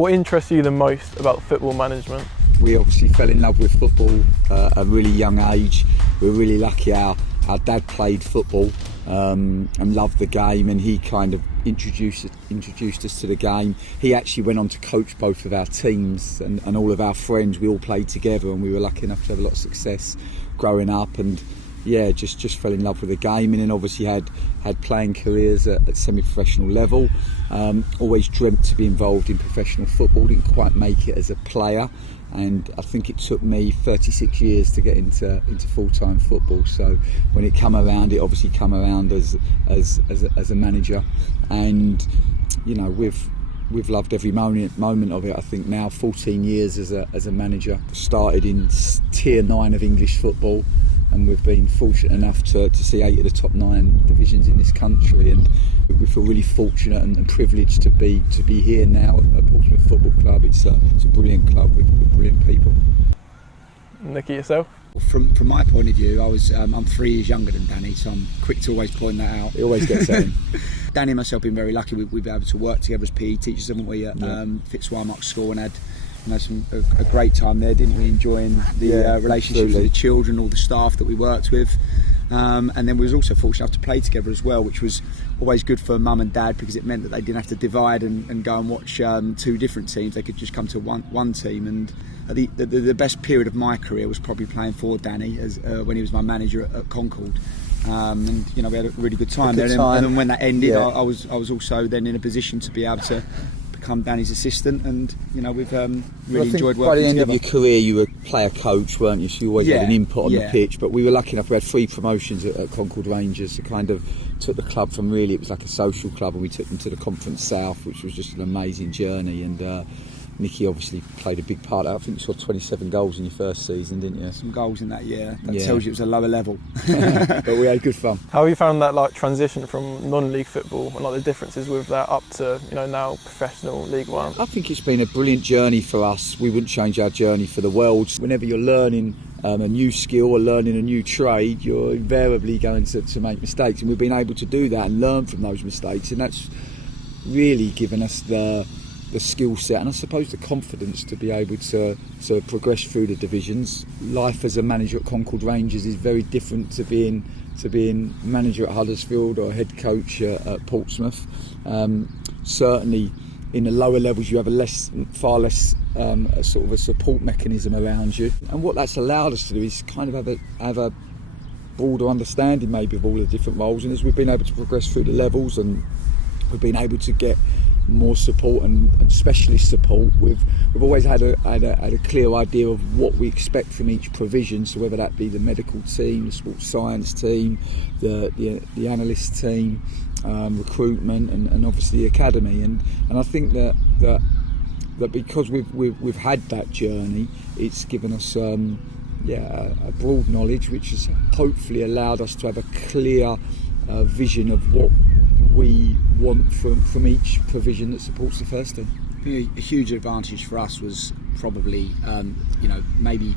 What interests you the most about football management? We obviously fell in love with football at a really young age. We're really lucky our dad played football and loved the game, and he kind of introduced us to the game. He actually went on to coach both of our teams, and all of our friends, we all played together, and we were lucky enough to have a lot of success growing up, and yeah, just fell in love with the game. And then obviously had playing careers at semi-professional level. Always dreamt to be involved in professional football, didn't quite make it as a player, and I think it took me 36 years to get into full-time football. So when it come around, it obviously come around as a manager, and you know, we've loved every moment of it. I think now 14 years as a manager. Started in tier 9 of English football, and we've been fortunate enough to see 8 of the top 9 divisions in this country, and we feel really fortunate and privileged to be here now at Portsmouth Football Club. It's a brilliant club with brilliant people. Nicky, yourself? Well, from my point of view, I'm 3 years younger than Danny, so I'm quick to always point that out. It always gets in. Danny and myself been very lucky. We've been able to work together as PE teachers, haven't we, at Fitzwymark School, and had a great time there, didn't we, enjoying the relationships with the children, all the staff that we worked with, and then we was also fortunate enough to play together as well, which was always good for mum and dad, because it meant that they didn't have to divide and go and watch 2 different teams. They could just come to one team. And the best period of my career was probably playing for Danny when he was my manager at Concord. And you know, we had a really good time there. And then when that ended, I was also then in a position to be able to become Danny's assistant, and you know, we've really enjoyed working together. By the end of your career, you were player coach, weren't you? So you always had an input on the pitch. But we were lucky enough; we had 3 promotions at Concord Rangers. So kind of took the club from, really, it was like a social club, and we took them to the Conference South, which was just an amazing journey. And Nicky obviously played a big part. I think you scored 27 goals in your first season, didn't you? Some goals in that year. That tells you it was a lower level. But we had good fun. How have you found that transition from non-league football, and the differences with that up to now professional League One? I think it's been a brilliant journey for us. We wouldn't change our journey for the world. Whenever you're learning a new skill or learning a new trade, you're invariably going to make mistakes, and we've been able to do that and learn from those mistakes, and that's really given us the skill set and I suppose the confidence to be able to progress through the divisions. Life as a manager at Concord Rangers is very different to being manager at Huddersfield or head coach at Portsmouth. Certainly in the lower levels you have far less a sort of a support mechanism around you, and what that's allowed us to do is kind of have a broader understanding maybe of all the different roles, and as we've been able to progress through the levels and we've been able to get more support and specialist support, we've always had a clear idea of what we expect from each provision. So whether that be the medical team, the sports science team, the analyst team, recruitment, and obviously the academy, and I think that because we've had that journey, it's given us a broad knowledge, which has hopefully allowed us to have a clear vision of what we want from each provision that supports the first team. I think a huge advantage for us was probably maybe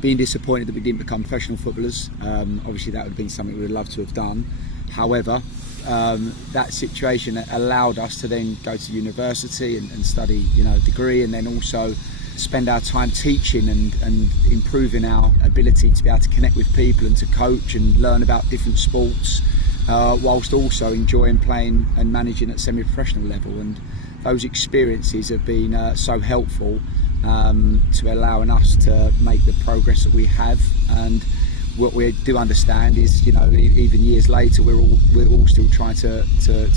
being disappointed that we didn't become professional footballers. Obviously that would have been something we would love to have done. However, that situation allowed us to then go to university and study a degree, and then also spend our time teaching and improving our ability to be able to connect with people and to coach and learn about different sports, whilst also enjoying playing and managing at semi-professional level. And those experiences have been so helpful to allowing us to make the progress that we have. And what we do understand is, even years later, we're all still trying to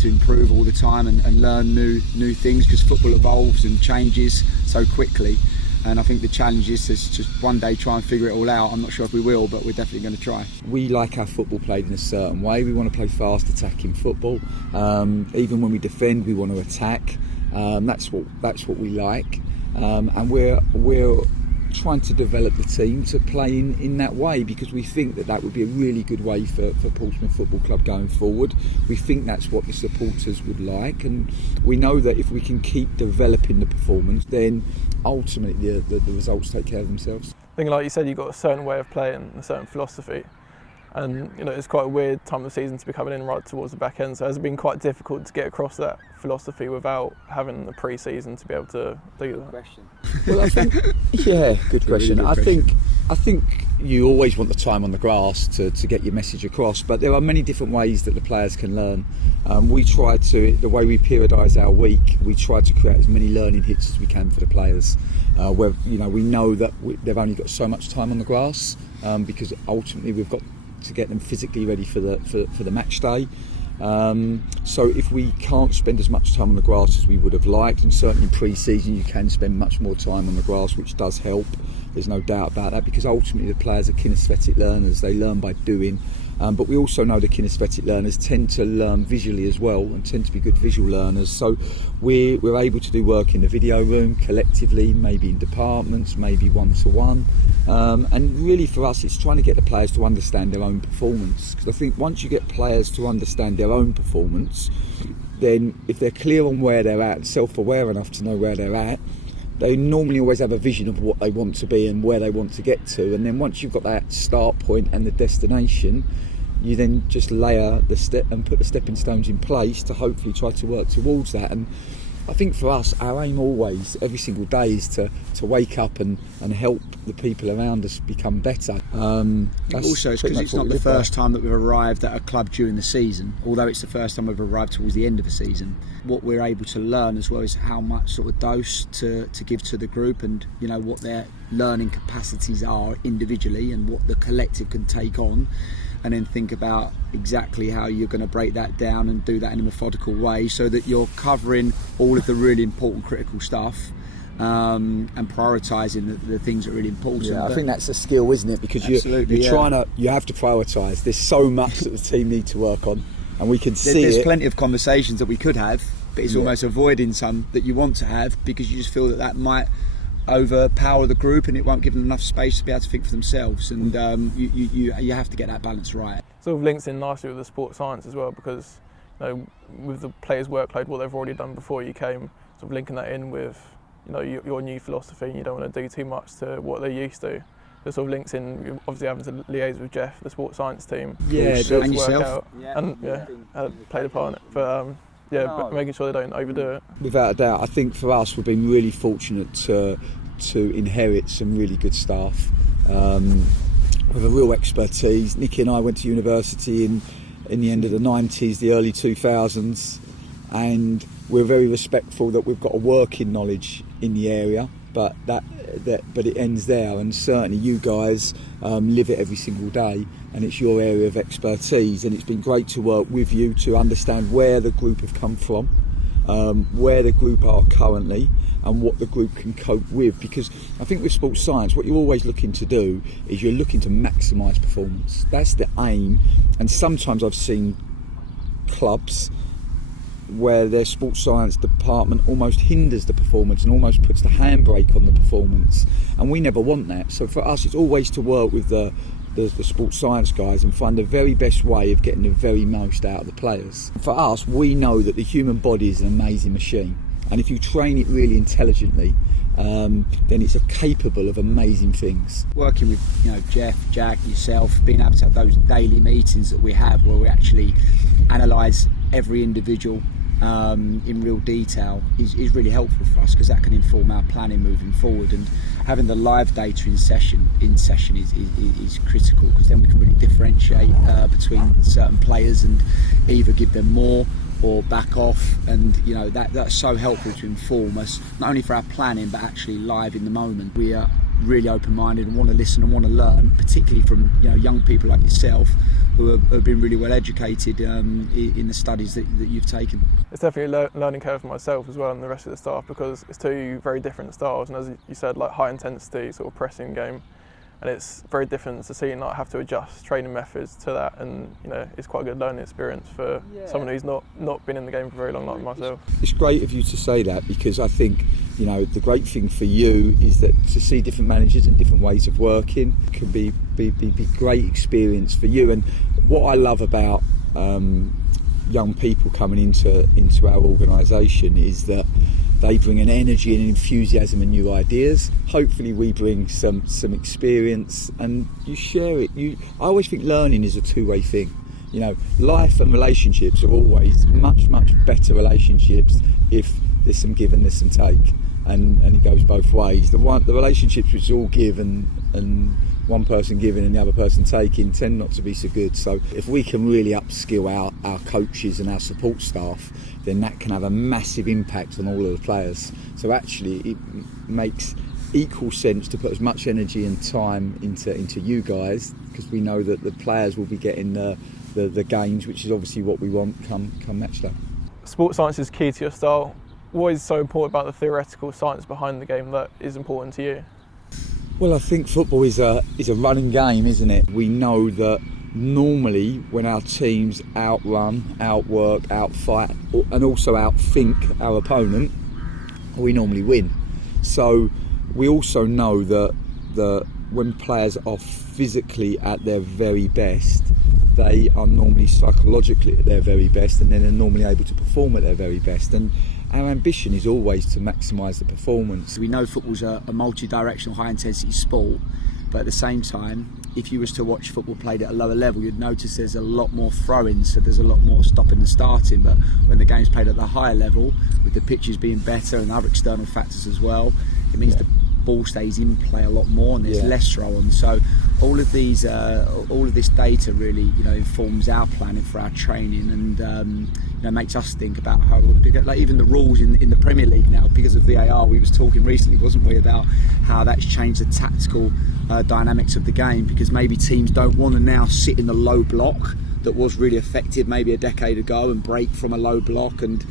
improve all the time and learn new things, because football evolves and changes so quickly. And I think the challenge is to just one day try and figure it all out. I'm not sure if we will, but we're definitely going to try. We like our football played in a certain way. We want to play fast, attacking football. Even when we defend, we want to attack. That's what we like, and we're trying to develop the team to play in that way, because we think that would be a really good way for Portsmouth Football Club going forward. We think that's what the supporters would like, and we know that if we can keep developing the performance, then ultimately the results take care of themselves. I think, like you said, you've got a certain way of playing, a certain philosophy. And it's quite a weird time of the season to be coming in right towards the back end. So has it been quite difficult to get across that philosophy without having the pre-season to be able to do that? Question. Well, I think, yeah, good question. Really good I think you always want the time on the grass to get your message across, but there are many different ways that the players can learn. We try to, the way we periodise our week, we try to create as many learning hits as we can for the players. Where we know that they've only got so much time on the grass, because ultimately we've got to get them physically ready for the match day. So if we can't spend as much time on the grass as we would have liked, and certainly in pre-season you can spend much more time on the grass, which does help, there's no doubt about that, because ultimately the players are kinesthetic learners, they learn by doing. But we also know the kinesthetic learners tend to learn visually as well and tend to be good visual learners. So we're able to do work in the video room collectively, maybe in departments, maybe one-to-one. And really for us it's trying to get the players to understand their own performance. Because I think once you get players to understand their own performance, then if they're clear on where they're at, self-aware enough to know where they're at, they normally always have a vision of what they want to be and where they want to get to. And then once you've got that start point and the destination, you then just layer the step and put the stepping stones in place to hopefully try to work towards that. And I think for us, our aim always, every single day, is to wake up and help the people around us become better. Also, it's because it's not the first time that we've arrived at a club during the season, although it's the first time we've arrived towards the end of the season. What we're able to learn as well is how much sort of dose to give to the group, and what their learning capacities are individually and what the collective can take on. And then think about exactly how you're going to break that down and do that in a methodical way so that you're covering all of the really important critical stuff, and prioritising the things that are really important. Yeah, I think that's a skill, isn't it? Because you have to prioritise. There's so much that the team need to work on, and we can see there's plenty of conversations that we could have, but it's almost avoiding some that you want to have because you just feel that might overpower the group and it won't give them enough space to be able to think for themselves. And you have to get that balance right. Sort of links in nicely with the sports science as well, because with the players' workload, what they've already done before you came, sort of linking that in with your new philosophy, and you don't want to do too much to what they're used to. It sort of links in, you're obviously having to liaise with Jeff, the sports science team. Yeah, and yourself. Played a part in it. But but making sure they don't overdo it. Without a doubt, I think for us we've been really fortunate to inherit some really good staff with a real expertise. Nicky and I went to university in the end of the 90s, the early 2000s, and we're very respectful that we've got a working knowledge in the area, but it ends there. And certainly you guys live it every single day, and it's your area of expertise, and it's been great to work with you to understand where the group have come from, where the group are currently, and what the group can cope with. Because I think with sports science, what you're always looking to do is you're looking to maximise performance. That's the aim. And sometimes I've seen clubs where their sports science department almost hinders the performance and almost puts the handbrake on the performance, and we never want that. So for us, it's always to work with the sports science guys and find the very best way of getting the very most out of the players. For us, we know that the human body is an amazing machine, and if you train it really intelligently, then it's capable of amazing things. Working with Jeff, Jack, yourself, being able to have those daily meetings that we have where we actually analyse every individual in real detail is really helpful for us, because that can inform our planning moving forward. And having the live data in session is critical, because then we can really differentiate between certain players and either give them more or back off, and that's so helpful to inform us not only for our planning but actually live in the moment. We are really open-minded and want to listen and want to learn, particularly from young people like yourself who have been really well educated in the studies that you've taken. It's definitely a learning curve for myself as well and the rest of the staff, because it's two very different styles, and as you said, like high intensity sort of pressing game, and it's very different to see have to adjust training methods to that, and it's quite a good learning experience for someone who's not been in the game for very long like myself. It's great of you to say that, because I think the great thing for you is that to see different managers and different ways of working can be great experience for you. And what I love about young people coming into our organisation is that They bring an energy and an enthusiasm and new ideas. Hopefully we bring some experience, and you share it. I always think learning is a two-way thing. You know, life and relationships are always much better relationships if there's some give and there's some take, and it goes both ways. The relationships which all give and one person giving and the other person taking tend not to be so good. So if we can really upskill our coaches and our support staff, then that can have a massive impact on all of the players. So actually it makes equal sense to put as much energy and time into you guys, because we know that the players will be getting the gains, which is obviously what we want come match day. Sports science is key to your style. What is so important about the theoretical science behind the game that is important to you? Well, I think football is a running game, isn't it? We know that normally when our teams outrun, outwork, outfight, and also outthink our opponent, we normally win. So we also know that when players are physically at their very best, they are normally psychologically at their very best, and then they're normally able to perform at their very best. And our ambition is always to maximise the performance. We know football's a multi-directional, high-intensity sport, but at the same time, if you was to watch football played at a lower level, you'd notice there's a lot more throw-ins, so there's a lot more stopping and starting. But when the game's played at the higher level, with the pitches being better and other external factors as well, it means the ball stays in play a lot more and there's less throw-on. So all of this data really, informs our planning for our training, and makes us think about how, like even the rules in the Premier League now, because of VAR. We was talking recently, wasn't we, about how that's changed the tactical dynamics of the game, because maybe teams don't want to now sit in the low block that was really effective maybe a decade ago and break from a low block and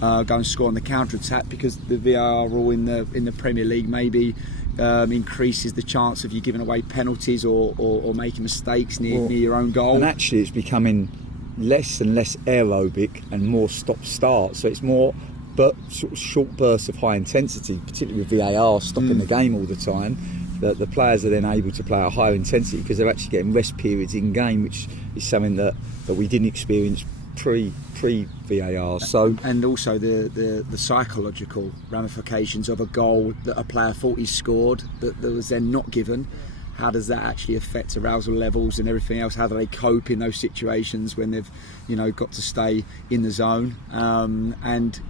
go and score on the counter-attack, because the VAR rule in the Premier League maybe increases the chance of you giving away penalties or making mistakes near your own goal. And actually it's becoming less and less aerobic and more stop-start, so it's more but sort of short bursts of high intensity, particularly with VAR stopping the game all the time. The players are then able to play at a higher intensity because they're actually getting rest periods in game, which is something that we didn't experience pre VAR. So, and also the psychological ramifications of a goal that a player thought he scored that was then not given. How does that actually affect arousal levels and everything else? How do they cope in those situations when they've got to stay in the zone? And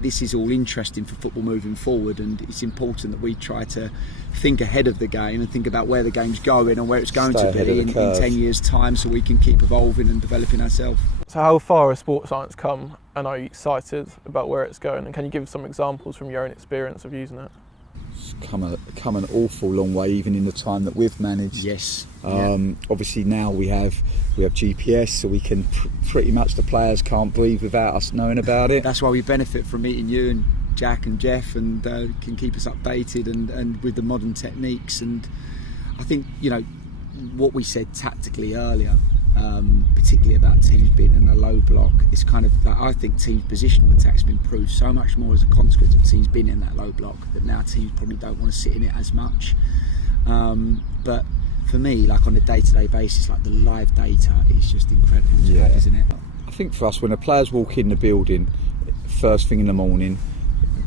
this is all interesting for football moving forward, and it's important that we try to think ahead of the game and think about where the game's going and where it's going to be in 10 years' time, so we can keep evolving and developing ourselves. So how far has sports science come, and are you excited about where it's going? And can you give some examples from your own experience of using it? It's come an awful long way, even in the time that we've managed. Yes. Obviously now we have GPS, so we can pretty much, the players can't breathe without us knowing about it. That's why we benefit from meeting you and Jack and Jeff, and can keep us updated and with the modern techniques. And I think what we said tactically earlier, particularly about teams being in a low block, it's kind of like, I think teams' positional attacks have improved so much more as a consequence of teams being in that low block, that now teams probably don't want to sit in it as much. But for me, like on a day-to-day basis, like the live data is just incredible to have, isn't it? I think for us, when the players walk in the building first thing in the morning,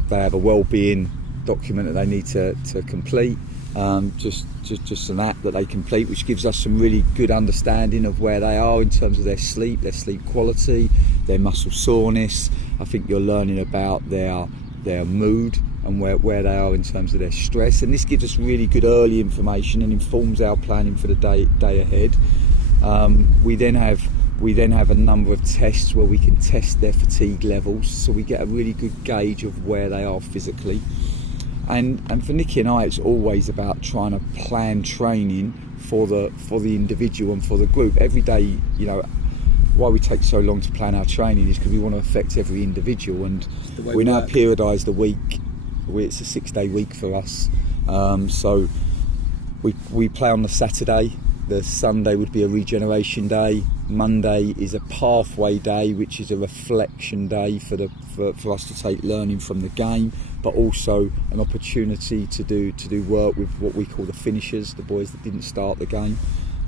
they have a well-being document that they need to complete. Just an app that they complete, which gives us some really good understanding of where they are in terms of their sleep quality, their muscle soreness. I think you're learning about their mood and where they are in terms of their stress, and this gives us really good early information and informs our planning for the day ahead. We then have a number of tests where we can test their fatigue levels, so we get a really good gauge of where they are physically. And for Nicky and I, it's always about trying to plan training for the individual and for the group. Every day, why we take so long to plan our training is because we want to affect every individual. And we now periodise the week. It's a 6-day week for us. So we play on the Saturday. The Sunday would be a regeneration day. Monday is a pathway day, which is a reflection day for us to take learning from the game, but also an opportunity to do work with what we call the finishers, the boys that didn't start the game.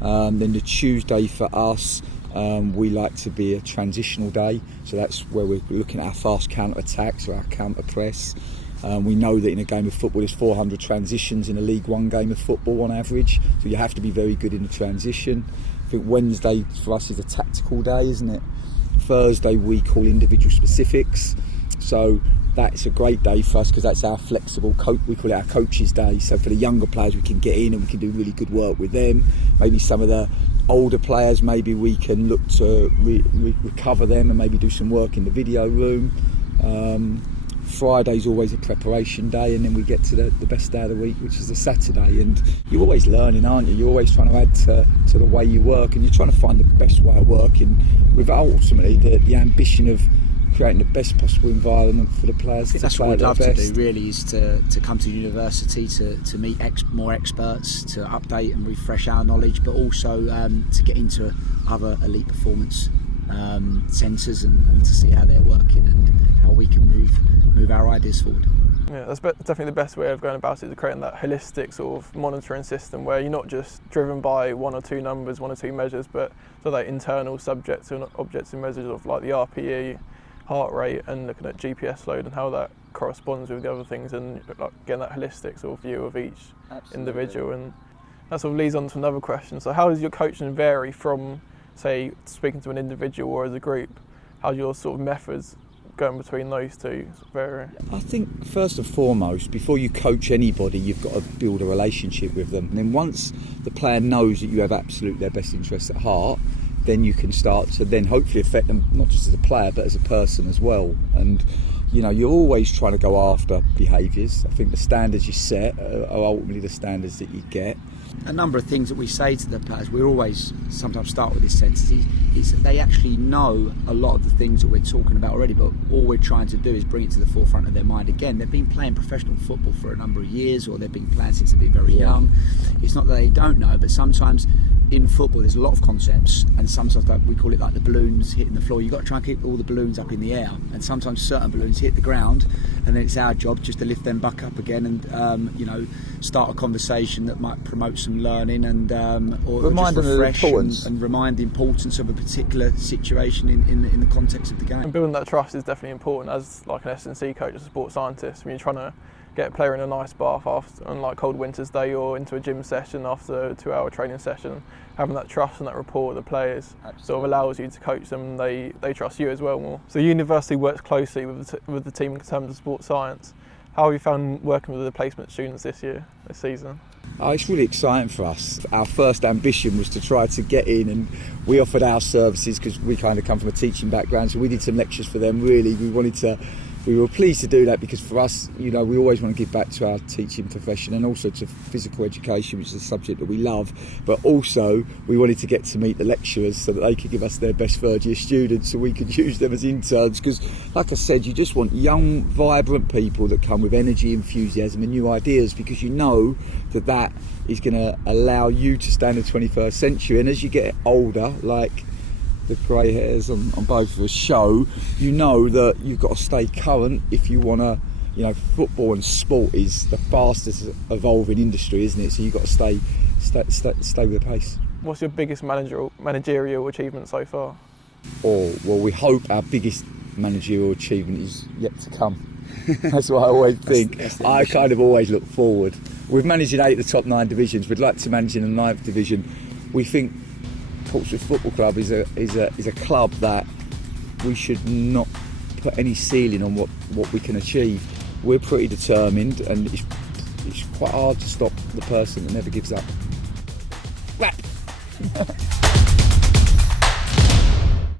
Then the Tuesday for us We like to be a transitional day, so that's where we're looking at our fast counter-attacks or our counter-press. We know that in a game of football there's 400 transitions in a League One game of football on average, so you have to be very good in the transition. I think Wednesday for us is a tactical day, isn't it? Thursday we call individual specifics, so that's a great day for us because that's our flexible we call it our coaches day. So for the younger players we can get in and we can do really good work with them. Maybe some of the older players, maybe we can look to recover them and maybe do some work in the video room. Friday's always a preparation day, and then we get to the best day of the week, which is a Saturday. And you're always learning, aren't you? You're always trying to add to the way you work, and you're trying to find the best way of working with ultimately the ambition of creating the best possible environment for the players. I think that's what we'd love to do, really, is to come to university, to meet more experts, to update and refresh our knowledge, but also to get into other elite performance centres and to see how they're working and how we can move our ideas forward. Yeah, that's definitely the best way of going about it, is creating that holistic sort of monitoring system where you're not just driven by one or two numbers, one or two measures, but so like internal subjects and objects and measures of like the RPE, heart rate, and looking at GPS load and how that corresponds with the other things, and like getting that holistic sort of view of each individual. And that sort of leads on to another question. So how does your coaching vary from, say, speaking to an individual or as a group? How's your sort of methods going between those two vary? I think first and foremost, before you coach anybody, you've got to build a relationship with them. And then once the player knows that you have absolute their best interests at heart, then you can start to then hopefully affect them, not just as a player but as a person as well. And you know, you're always trying to go after behaviours. I think the standards you set are ultimately the standards that you get. A number of things that we say to the players, we always sometimes start with this sentence, is that they actually know a lot of the things that we're talking about already, but all we're trying to do is bring it to the forefront of their mind again. They've been playing professional football for a number of years, or they've been playing since they've been very young. It's not that they don't know, but sometimes in football there's a lot of concepts, and sometimes we call it like the balloons hitting the floor. You've got to try and keep all the balloons up in the air, and sometimes certain balloons hit the ground, and then it's our job just to lift them back up again and start a conversation that might promote some learning and or remind just refresh and remind the importance of a particular situation in the context of the game. And building that trust is definitely important as like an S&C coach, as a sports scientist. When you're trying to get a player in a nice bath after on like cold winter's day, or into a gym session after a 2-hour training session, having that trust and that rapport with the players sort of allows you to coach them, and they trust you as well more. So the university works closely with the team in terms of sports science. How have you found working with the placement students this season? Oh, it's really exciting for us. Our first ambition was to try to get in, and we offered our services because we kind of come from a teaching background, so we did some lectures for them. Really, we were pleased to do that because for us, we always want to give back to our teaching profession and also to physical education, which is a subject that we love. But also, we wanted to get to meet the lecturers so that they could give us their best third-year students, so we could use them as interns. Because, like I said, you just want young, vibrant people that come with energy, enthusiasm, and new ideas, because you know that is going to allow you to stand in the 21st century. And as you get older, like the grey hairs on both of us show, you know that you've got to stay current if you want to. Football and sport is the fastest evolving industry, isn't it? So you've got to stay with the pace. What's your biggest managerial achievement so far? Oh, well, we hope our biggest managerial achievement is yet to come. That's what I always think. I kind of always look forward. We've managed in 8 of the top 9 divisions. We'd like to manage in the 9th division. We think Portsmouth Football Club is a club that we should not put any ceiling on what we can achieve. We're pretty determined, and it's quite hard to stop the person that never gives up.